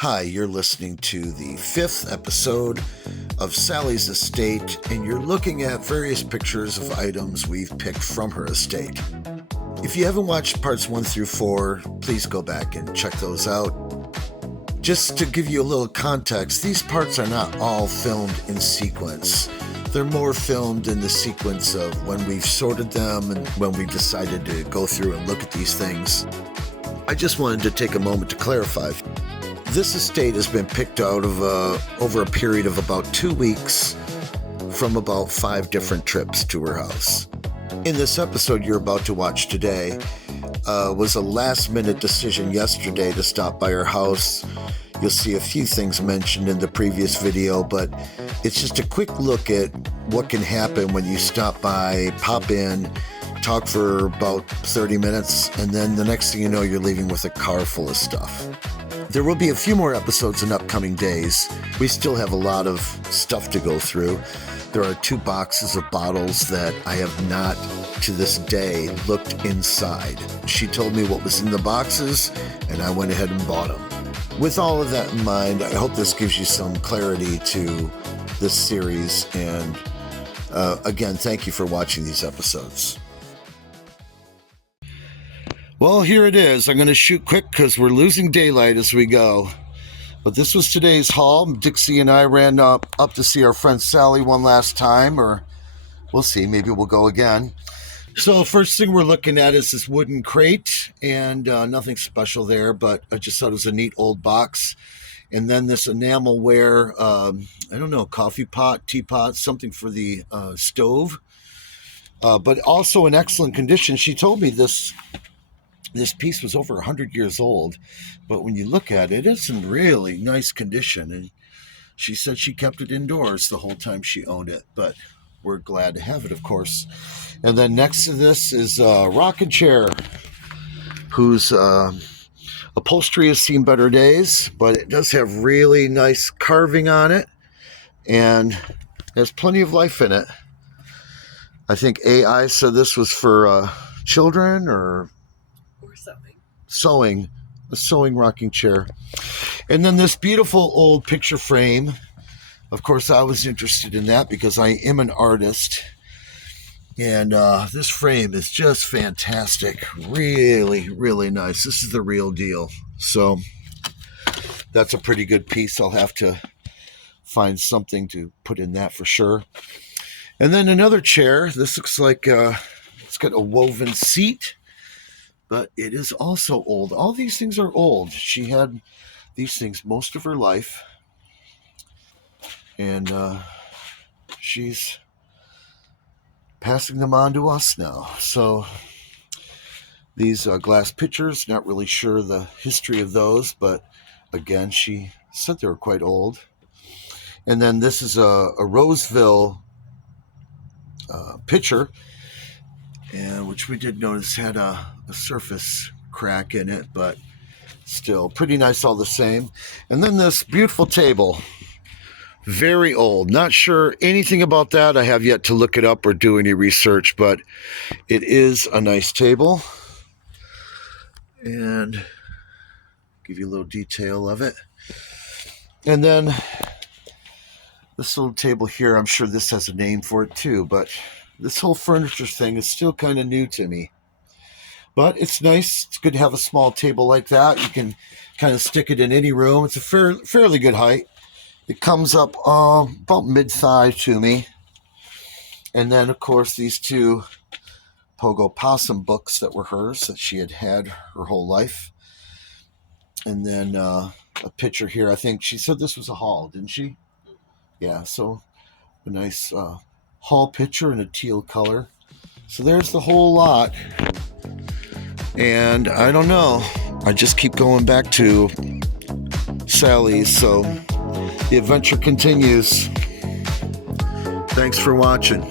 Hi, you're listening to the 5th episode of Sally's Estate, and you're looking at various pictures of items we've picked from her estate. If you haven't watched parts 1 through 4, please go back and check those out. Just to give you a little context, these parts are not all filmed in sequence. They're more filmed in the sequence of when we've sorted them and when we've decided to go through and look at these things. I just wanted to take a moment to clarify. This estate has been picked out of over a period of about 2 weeks from about 5 different trips to her house. In this episode you're about to watch today was a last-minute decision yesterday to stop by her house. You'll see a few things mentioned in the previous video, but it's just a quick look at what can happen when you stop by, pop in, talk for about 30 minutes, and then the next thing you know, you're leaving with a car full of stuff. There will be a few more episodes in upcoming days. We still have a lot of stuff to go through. There are 2 boxes of bottles that I have not, to this day, looked inside. She told me what was in the boxes, and I went ahead and bought them. With all of that in mind, I hope this gives you some clarity to this series, and again, thank you for watching these episodes. Well, here it is. I'm going to shoot quick because we're losing daylight as we go. But this was today's haul. Dixie and I ran up to see our friend Sally one last time, or we'll see. Maybe we'll go again. So first thing we're looking at is this wooden crate, and nothing special there, but I just thought it was a neat old box. And then this enamelware, I don't know, coffee pot, teapot, something for the stove, but also in excellent condition. She told me this piece was over 100 years old, but when you look at it, it's in really nice condition. And she said she kept it indoors the whole time she owned it, but we're glad to have it, of course. And then next to this is a rocking chair, whose upholstery has seen better days, but it does have really nice carving on it and has plenty of life in it. I think AI said this was for children or sewing, a sewing rocking chair. And then this beautiful old picture frame. Of course, I was interested in that because I am an artist, and this frame is just fantastic. Really, really nice. This is the real deal. So that's a pretty good piece. I'll have to find something to put in that for sure. And then another chair. This looks like it's got a woven seat, but it is also old. All these things are old. She had these things most of her life, and she's passing them on to us now. So these glass pitchers, not really sure the history of those, but again, she said they were quite old. And then this is a Roseville pitcher, and which we did notice had a surface crack in it, but still pretty nice all the same. And then this beautiful table, very old. Not sure anything about that. I have yet to look it up or do any research, but it is a nice table. And give you a little detail of it. And then this little table here, I'm sure this has a name for it too, but this whole furniture thing is still kind of new to me. But it's nice. It's good to have a small table like that. You can kind of stick it in any room. It's a fairly good height. It comes up about mid-thigh to me. And then, of course, these 2 Pogo Possum books that were hers, that she had her whole life. And then a picture here. I think she said this was a haul, didn't she? Yeah, so a nice haul picture in a teal color. So there's the whole lot. And I don't know. I just keep going back to Sally's, so the adventure continues. Thanks for watching.